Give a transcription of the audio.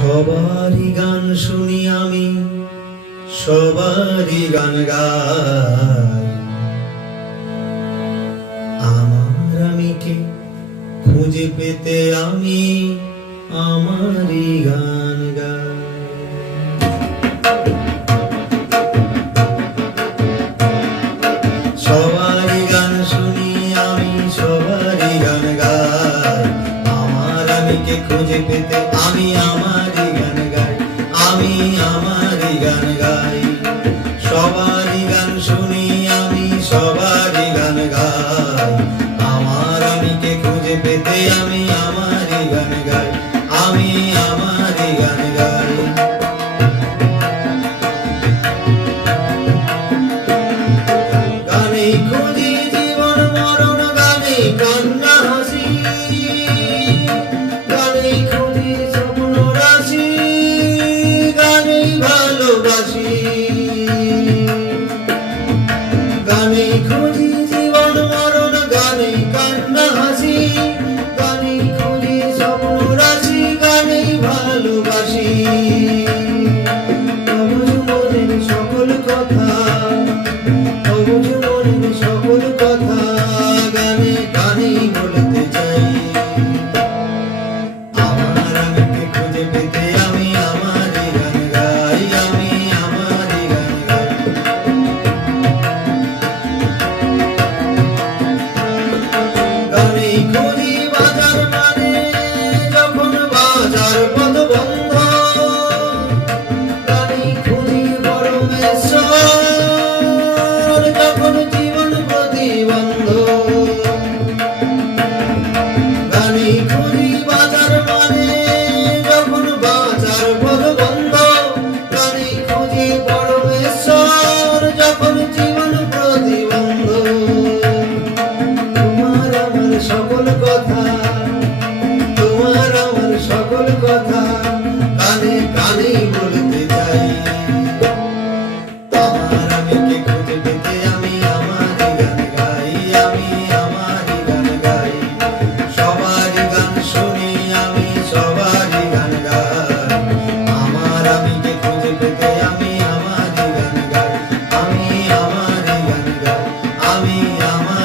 সবারই গান শুনি আমি, সবারই গান গাই। আমার আমিকে খুঁজে পেতে আমি আমারই গান গাই। সবারই গান শুনি আমি গান আমার খুঁজে পেতে আমি আমারই শুনি আমি সবার গান গাই। আমার আমিকে খুঁজে পেতে আমি আমারই গান গাই। আমি আমারই গান গাই। গানে খুঁজি জীবন, মরণ গানে কান্না, হাসি। গানে খুঁজি স্বপ্ন, রাশি। গানে ভালোবাসি। খুঁজি জীবন মরণ গানে কান্না হাসি। পেতে আমি আমার গান গাই আমি আমার গান গাই আমি আমার